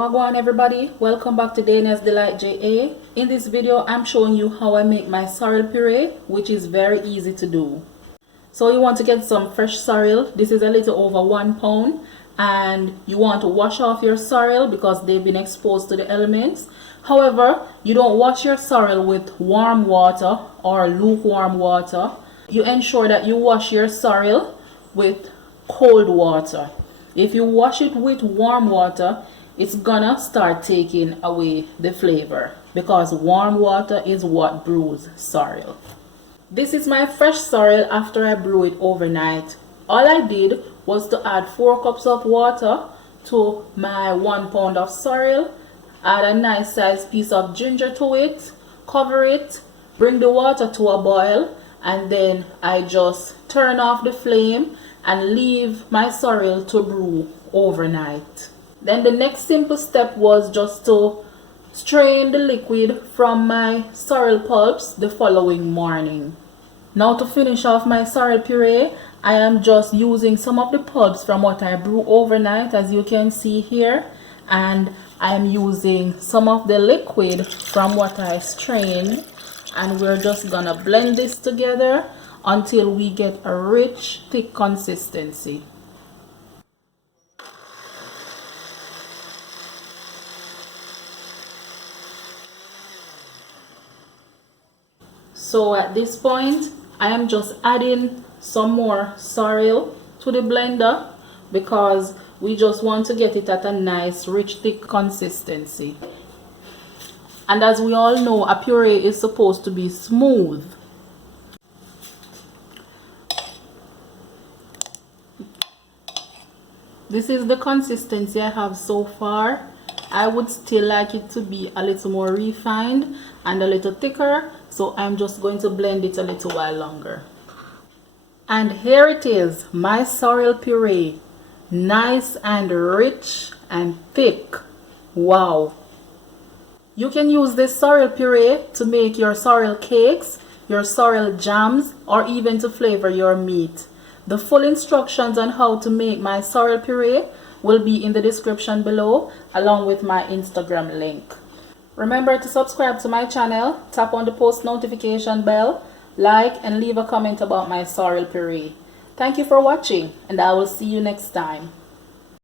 Wagwan everybody, welcome back to Daniel's Delight JA. In this video I'm showing you how I make my sorrel puree, which is very easy to do. So you want to get some fresh sorrel. This is a little over 1 pound, and you want to wash off your sorrel because they've been exposed to the elements. However, you don't wash your sorrel with warm water or lukewarm water. You ensure that you wash your sorrel with cold water. If you wash it with warm water, it's gonna start taking away the flavor because warm water is what brews sorrel. This is my fresh sorrel after I brew it overnight. All I did was to add 4 cups of water to my 1 pound of sorrel, add a nice sized piece of ginger to it, cover it, bring the water to a boil, and then I just turn off the flame and leave my sorrel to brew overnight. Then the next simple step was just to strain the liquid from my sorrel pulps the following morning. Now to finish off my sorrel puree, I am just using some of the pulps from what I brew overnight, as you can see here, and I am using some of the liquid from what I strained, and we're just gonna blend this together until we get a rich, thick consistency. So at this point, I am just adding some more sorrel to the blender because we just want to get it at a nice, rich, thick consistency. And as we all know, a puree is supposed to be smooth. This is the consistency I have so far. I would still like it to be a little more refined and a little thicker, so I'm just going to blend it a little while longer. And here it is, my sorrel puree. Nice and rich and thick. Wow! You can use this sorrel puree to make your sorrel cakes, your sorrel jams, or even to flavor your meat. The full instructions on how to make my sorrel puree will be in the description below, along with my Instagram link. Remember to subscribe to my channel, tap on the post notification bell, like and leave a comment about my sorrel puree. Thank you for watching, and I will see you next time.